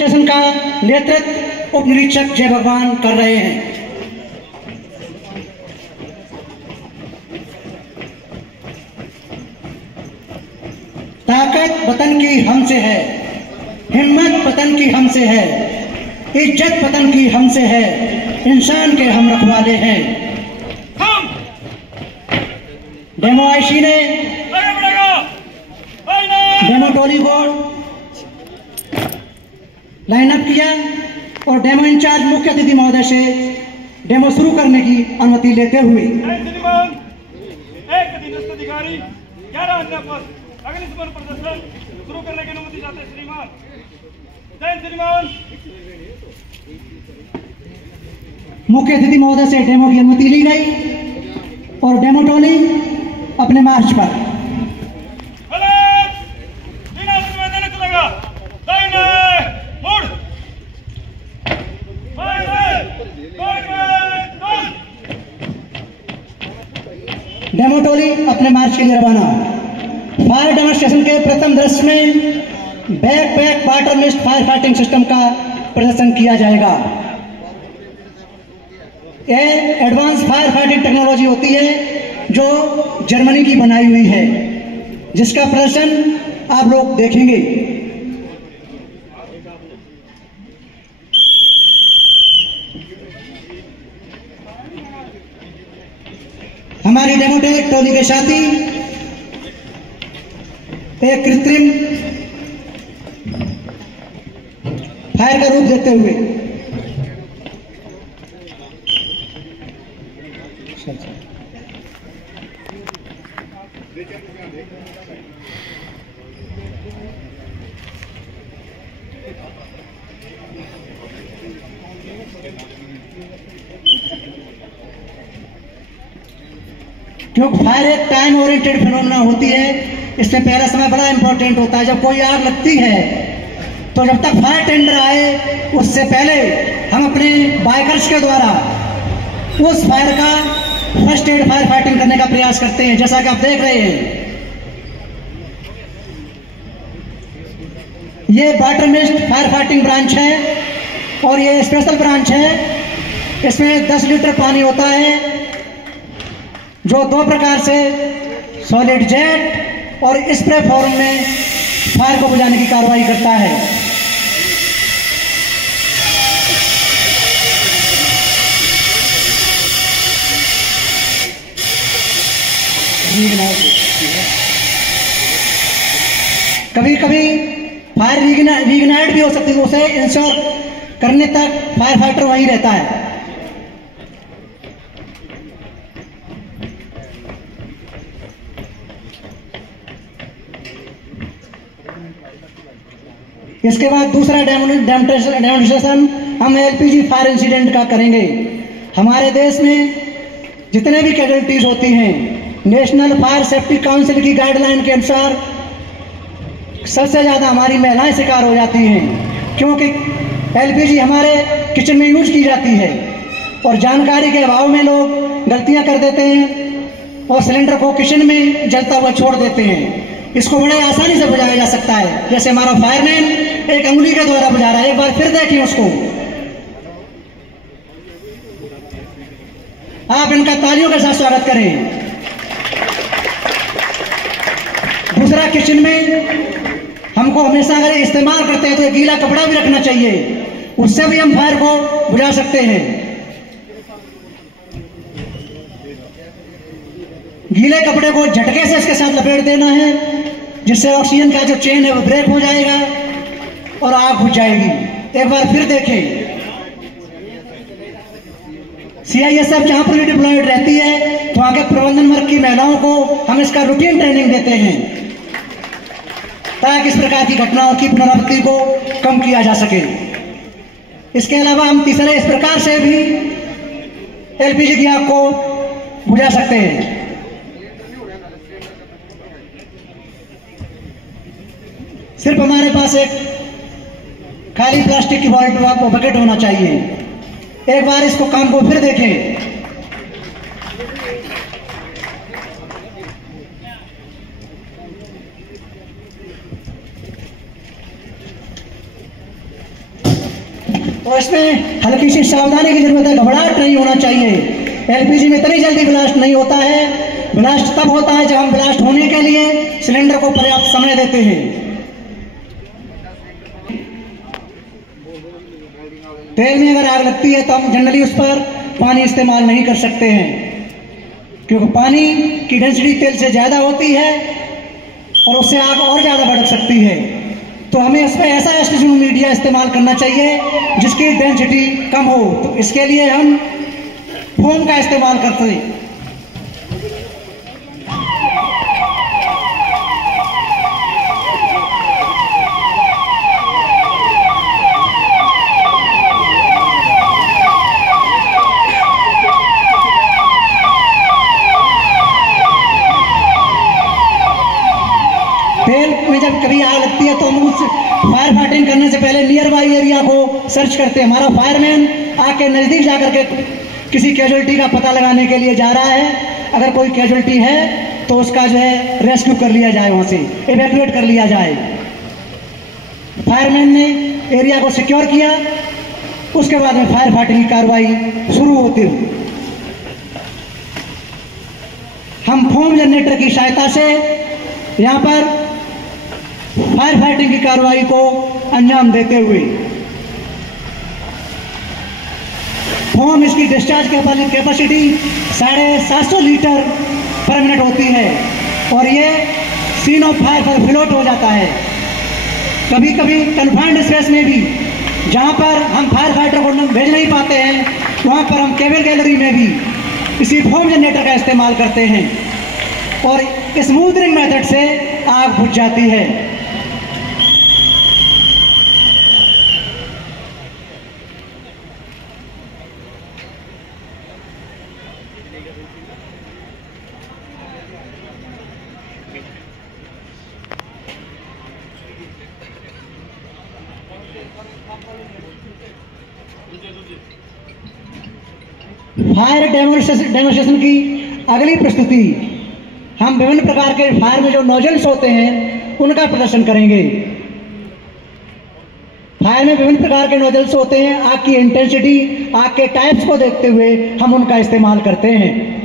Station का नेतृत्व उप निरीक्षक जय भगवान कर रहे हैं। ताकत वतन की हमसे है, हिम्मत वतन की हमसे है, इज्जत वतन की हमसे है, इंसान के हम रखवाले हैं। डेमो आईसी ने डेमो टोली को लाइनअप किया और डेमो इंचार्ज मुख्य अतिथि महोदय से डेमो शुरू करने की अनुमति लेते हुए अधिकारी 11 अन्य पर अग्निशमन प्रदर्शन शुरू करने की अनुमति चाहते श्रीमान। जय श्रीमान। मुख्य अतिथि महोदय से डेमो की अनुमति ली गई और डेमो टोली अपने मार्च पर। डेमो टोली अपने मार्च के लिए रवाना। फायर डेमोस्ट्रेशन के प्रथम दृश्य में backpack water mist fire fighting system का प्रदर्शन किया जाएगा। यह एडवांस फायर फाइटिंग टेक्नोलॉजी होती है जो जर्मनी की बनाई हुई है, जिसका प्रदर्शन आप लोग देखेंगे। हमारी डेमो टोली के साथी एक कृत्रिम फायर का रूप देते हुए क्योंकि फायर एक टाइम ओरिएंटेड फिनोमेना होती है, इसमें पहला समय बड़ा इंपॉर्टेंट होता है। जब कोई आग लगती है तो जब तक फायर टेंडर आए उससे पहले हम अपने बाइकर्स के द्वारा उस फायर का फर्स्ट एड फायर फाइटिंग करने का प्रयास करते हैं। जैसा कि आप देख रहे हैं, ये water mist fire fighting branch है और ये स्पेशल ब्रांच है। इसमें 10 लीटर पानी होता है जो 2 प्रकार से सॉलिड जेट और स्प्रे फॉर्म में फायर को बुझाने की कार्रवाई करता है। कभी कभी फायर रीइग्नाइट भी हो सकती है, उसे इंश्योर करने तक फायर फाइटर वहीं रहता है। इसके बाद दूसरा डेमोन्स्ट्रेशन हम एलपीजी फायर इंसिडेंट का करेंगे। हमारे देश में जितने भी कैजुअल्टीज होती हैं, नेशनल फायर सेफ्टी काउंसिल की गाइडलाइन के अनुसार सबसे ज्यादा हमारी महिलाएं शिकार हो जाती हैं, क्योंकि एलपीजी हमारे किचन में यूज की जाती है और जानकारी के अभाव में लोग गलतियां कर देते हैं और सिलेंडर को किचन में जलता हुआ छोड़ देते हैं। इसको बड़े आसानी से बुझाया जा सकता है, जैसे हमारा फायरमैन एक अंगुली के द्वारा बुझा रहा है। एक बार फिर देखिए उसको, आप इनका तालियों के साथ स्वागत करें। दूसरा, किचन में हमको हमेशा अगर इस्तेमाल करते हैं तो एक गीला कपड़ा भी रखना चाहिए, उससे भी हम फायर को बुझा सकते हैं। गीले कपड़े को झटके से इसके साथ लपेट देना है, जिससे ऑक्सीजन का जो चेन है वो ब्रेक हो जाएगा और आग बुझ जाएगी। एक बार फिर देखें, सीआईएसएफ जहां पर भी डिप्लॉयड रहती है तो आगे प्रबंधन वर्ग की महिलाओं को हम इसका रूटीन ट्रेनिंग देते हैं ताकि इस प्रकार की घटनाओं की पुनरावृत्ति को कम किया जा सके। इसके अलावा हम तीसरे इस प्रकार से भी एलपीजी की आग को बुझा सकते हैं। सिर्फ हमारे पास एक खाली प्लास्टिक की बकेट होना चाहिए। एक बार इसको काम को फिर देखें। तो इसमें हल्की सी सावधानी की जरूरत है, घबराहट नहीं होना चाहिए। एलपीजी में इतनी जल्दी ब्लास्ट नहीं होता है, ब्लास्ट तब होता है जब हम ब्लास्ट होने के लिए सिलेंडर को पर्याप्त समय देते हैं। तेल में अगर आग लगती है तो हम जनरली उस पर पानी इस्तेमाल नहीं कर सकते हैं, क्योंकि पानी की डेंसिटी तेल से ज्यादा होती है और उससे आग और ज्यादा भड़क सकती है। तो हमें इसमें ऐसा एसटीसी मीडिया इस्तेमाल करना चाहिए जिसकी डेंसिटी कम हो। तो इसके लिए हम फोम का इस्तेमाल करते हैं। तेल में जब कभी आग लगती है तो हम उस फायर फाइटिंग करने से पहले नियर बाई एरिया को सर्च करते हैं। हमारा फायरमैन आग के नजदीक जाकर के किसी कैजुअलिटी का पता लगाने के लिए जा रहा है। अगर कोई कैजुअलिटी है तो उसका जो है रेस्क्यू कर लिया जाए, वहां से इवैक्यूएट कर लिया जाए। फायरमैन ने एरिया को सिक्योर किया, उसके बाद में फायर फाइटिंग की कार्रवाई शुरू होती है। हम फोम जनरेटर की सहायता से यहां पर फायर फाइटिंग की कार्रवाई को अंजाम देते हुए फोम इसकी डिस्चार्ज कैपेसिटी 750 लीटर पर मिनट होती है और ये सीन ऑफ फायर पर फ्लोट हो जाता है। कभी कभी कन्फाइंड स्पेस में भी जहां पर हम फायर फाइटर को भेज नहीं पाते हैं, वहां पर हम केबल गैलरी में भी इसी फोम जनरेटर का इस्तेमाल करते हैं और स्मूथनिंग मेथड से आग बुझ जाती है। फायर डेमोन्स्ट्रेशन की अगली प्रस्तुति हम विभिन्न प्रकार के फायर में जो नोजल्स होते हैं उनका प्रदर्शन करेंगे। फायर में विभिन्न प्रकार के नोजल्स होते हैं। आग की इंटेंसिटी, आग के टाइप्स को देखते हुए हम उनका इस्तेमाल करते हैं।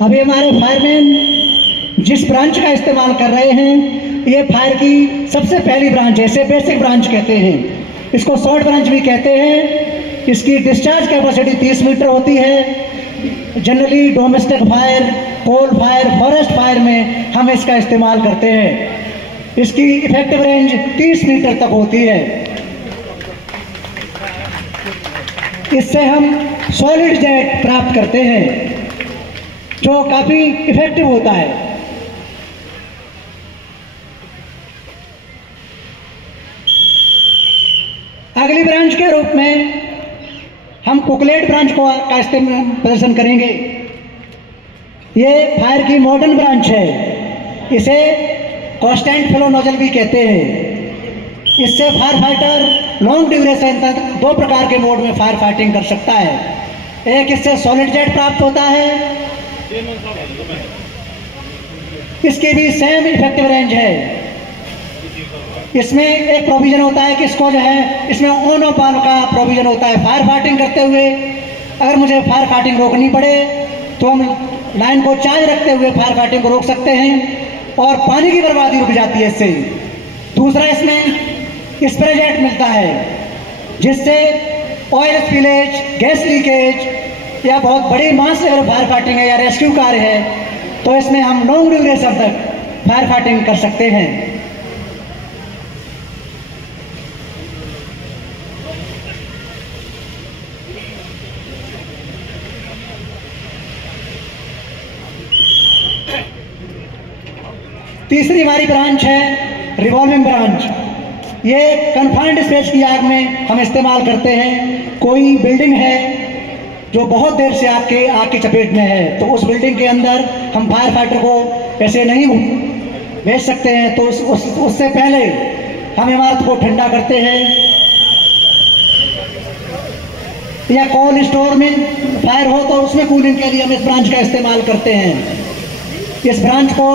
अभी हमारे फायरमैन जिस ब्रांच का इस्तेमाल कर रहे हैं, ये फायर की सबसे पहली ब्रांच है। इसे बेसिक ब्रांच कहते हैं, इसको शॉर्ट ब्रांच भी कहते हैं। इसकी डिस्चार्ज कैपेसिटी 30 मीटर होती है। Generally domestic fire, coal fire, forest fire में हम इसका इस्तेमाल करते हैं। इसकी इफेक्टिव रेंज 30 मीटर तक होती है। इससे हम सॉलिड जेट प्राप्त करते हैं जो काफी इफेक्टिव होता है। अगली ब्रांच के रूप में हम कुकलेट ब्रांच का इस्तेमाल प्रदर्शन करेंगे। ये फायर की मॉडर्न ब्रांच है। इसे कांस्टेंट फ्लो नोजल भी कहते हैं। इससे फायर फाइटर लॉन्ग ड्यूरेशन तक 2 प्रकार के मोड में फायर फाइटिंग कर सकता है। एक, इससे सॉलिड जेट प्राप्त होता है। इसकी भी सेम इफेक्टिव रेंज है। इसमें एक प्रोविजन होता है कि इसको जो है इसमें ऑन ऑफ ऑन का प्रोविजन होता है। फायर फाइटिंग करते हुए अगर मुझे फायर फाइटिंग रोकनी पड़े तो हम लाइन को चार्ज रखते हुए फायर फाइटिंग को रोक सकते हैं और पानी की बर्बादी रुक जाती है इससे। दूसरा, इसमें स्प्रे जेट मिलता है जिससे ऑयल स्पिलेज, गैस लीकेज या बहुत बड़ी मास से अगर फायर फाइटिंग है या रेस्क्यू कार्य है तो इसमें हम लॉन्ग ड्यूरेशन तक फायर फाइटिंग कर सकते हैं। तीसरी हमारी ब्रांच है रिवॉल्विंग ब्रांच। ये कन्फाइंड स्पेस की आग में हम इस्तेमाल करते हैं। कोई बिल्डिंग है जो बहुत देर से आग की चपेट में है तो उस बिल्डिंग के अंदर हम फायर फाइटर को ऐसे नहीं भेज सकते हैं, तो उससे पहले हम इमारत को ठंडा करते हैं या कोल्ड स्टोर में फायर हो तो उसमें कूलिंग के लिए हम इस ब्रांच का इस्तेमाल करते हैं। इस ब्रांच को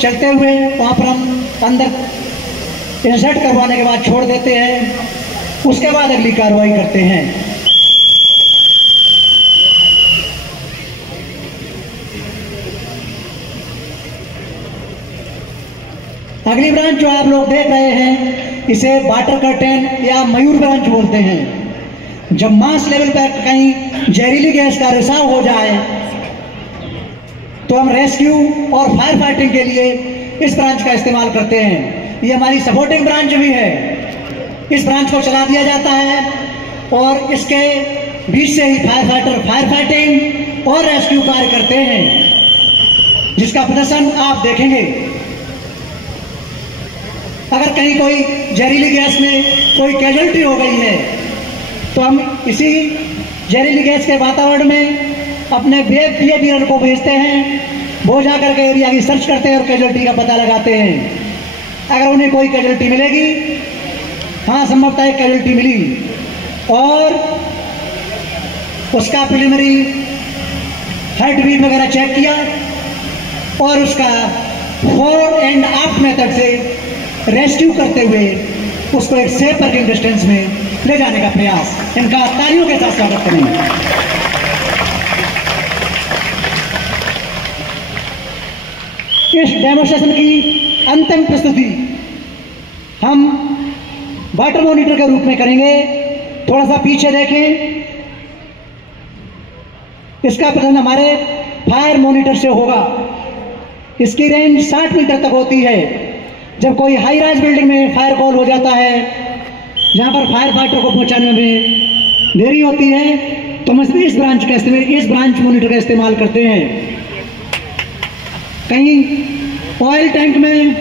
चलते हुए वहाँ पर हम अंदर इंसर्ट करवाने के बाद छोड़ देते हैं, उसके बाद अगली कार्रवाई करते हैं। अगली ब्रांच जो आप लोग देख रहे हैं, इसे वाटर कर्टेन या मयूर ब्रांच बोलते हैं। जब मास लेवल पर कहीं जहरीली गैस का रिसाव हो जाए तो हम रेस्क्यू और फायर फाइटिंग के लिए इस ब्रांच का इस्तेमाल करते हैं। ये हमारी सपोर्टिंग ब्रांच भी है। इस ब्रांच को चला दिया जाता है और इसके बीच से ही फायर फाइटर फायर फाइटिंग और रेस्क्यू कार्य करते हैं, जिसका प्रदर्शन आप देखेंगे। अगर कहीं कोई जहरीली गैस में कोई कैजुअल्टी हो गई है तो हम इसी जहरीली गैस के वातावरण में अपने वेब बिहेवियर को भेजते हैं, वो जाकर के एरिया की सर्च करते हैं और कैजुअल्टी का पता लगाते हैं। अगर उन्हें कोई कैजुअल्टी मिलेगी, हाँ संभवतः एक कैजुअल्टी मिली, और उसका प्रिलिमिनरी हार्ट बीट वगैरह चेक किया और उसका फोर एंड आफ्ट मेथड से रेस्क्यू करते हुए उसको एक सेफ वर्किंग डिस्टेंस में ले जाने का प्रयास, इनका तालियों के साथ स्वागत करेंगे। इस डेमोन्स्ट्रेशन की अंतिम प्रस्तुति हम वाटर मॉनिटर के रूप में करेंगे। थोड़ा सा पीछे देखें, इसका प्रदर्शन हमारे फायर मॉनिटर से होगा। इसकी रेंज 60 मीटर तक होती है। जब कोई हाई राइज बिल्डिंग में फायर कॉल हो जाता है, जहां पर फायर फाइटर को पहुंचाने में देरी होती है, तो हम इस ब्रांच मॉनिटर का इस्तेमाल करते हैं। कहीं ऑयल टैंक में